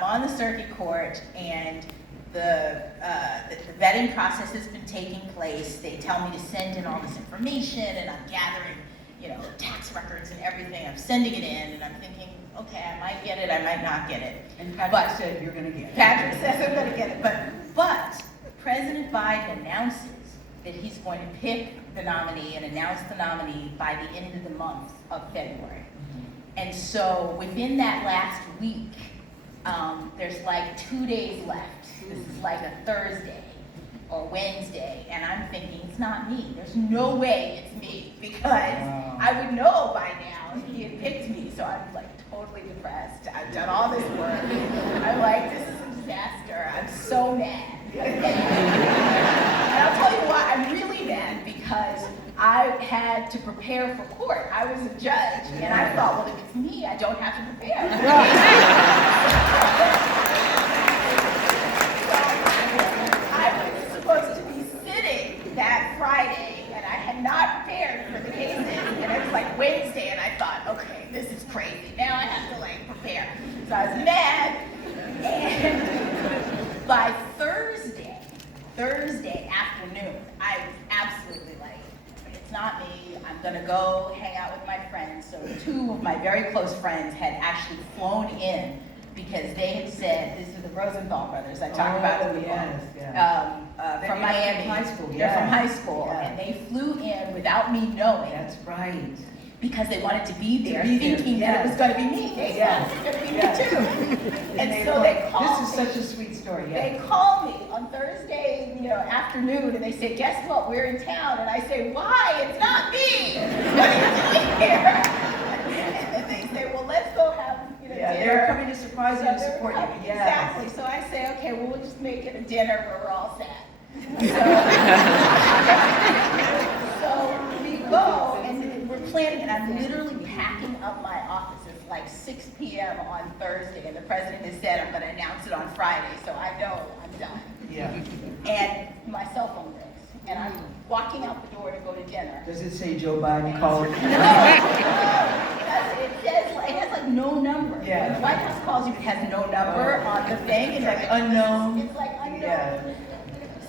I'm on the circuit court, and the vetting process has been taking place. They tell me to send in all this information, and I'm gathering, tax records and everything. I'm sending it in, and I'm thinking, okay, I might get it, I might not get it. And Patrick said you're going to get it. Patrick says I'm going to get it, but President Biden announces that he's going to pick the nominee and announce the nominee by the end of the month of February. And so within that last week, there's like 2 days left. This is like a Thursday or Wednesday, and I'm thinking, it's not me. There's no way it's me, because I would know by now if he had picked me. So I'm like totally depressed. I've done all this work. I'm like, this is a disaster. I'm so mad. And I'll tell you why I'm really mad, because I had to prepare for court. I was a judge, and I thought, well, if it's me, I don't have to prepare. So I was supposed to be sitting that Friday, and I had not prepared for the cases, and it was like Wednesday, and I thought, okay, this is crazy. Now I have to prepare. So I was mad, and by Thursday afternoon, I was absolutely like, it's not me, I'm gonna go hang out with my friends. So 2 of my very close friends had actually flown in, because they had said, these are the Rosenthal brothers I talk about in the book, from Miami. From high school. They're from high school, and they flew in without me knowing. That's right. Because they wanted to be there, thinking that it was going to be me. They thought it was going to be me too. And so they called. This is such a sweet story. They call me on Thursday, afternoon, and they say, "Guess what? We're in town." And I say, "Why? It's not me. What are you doing here?" And they say, "Well, let's go have dinner." They're coming to surprise you and support you. Exactly. So I say, "Okay, well, we'll just make it a dinner where we're all sad." So we go, and we're planning, and I'm literally packing up my office. It's like 6 p.m. on Thursday, and the president has said I'm going to announce it on Friday, so I know I'm done. Yeah. And my cell phone rings, and I'm walking out the door to go to dinner. Does it say Joe Biden called? No, it has no number. Yeah. When the White House calls you, it has no number on the thing. It's like unknown. It's like unknown. Yeah.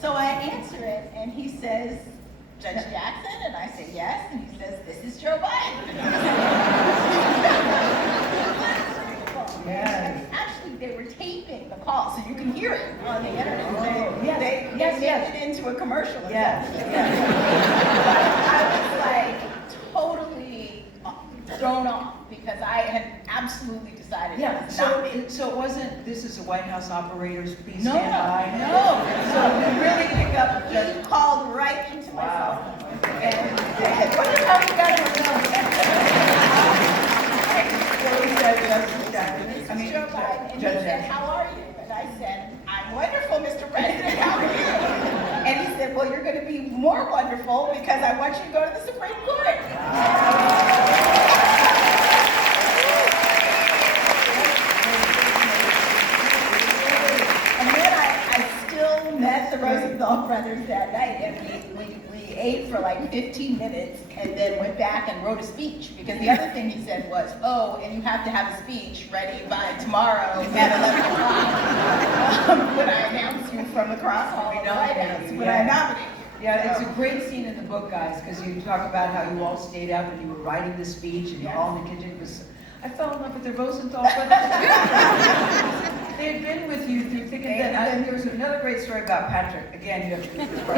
So I answer it, and he says, "Judge Jackson?" And I say, "Yes." And he says, "This is Joe Biden." Yes. Actually, they were taping the call, so you can hear it on the internet. They made it into a commercial. Yes. I was totally thrown off, because I had absolutely decided it was not me. So it wasn't, this is a White House operators, please No, stand by. no. So you really pick up He called right into my Wow. phone. And said, "What the hell you got to I mean, Joe Biden, and he Judge said, Jackson. "How are you?" And I said, "I'm wonderful, Mr. President, how are you?" And he said, "Well, you're going to be more wonderful, because I want you to go to the Supreme Court." And then I still met the Rosenthal brothers that night, and we ate for like 15 minutes, and then went back and wrote a speech, because the other thing he said was, "Oh, and you have to have a speech ready by tomorrow at 11 o'clock when I announce you from the cross hall of the White House, when I nominate you." Yeah, it's a great scene in the book, guys, because you talk about how you all stayed up and you were writing the speech, and all in the kitchen was. I fell in love with the Rosenthal brothers. They had been with you through thick and thin. And there was another great story about Patrick. Again, you have to read this part.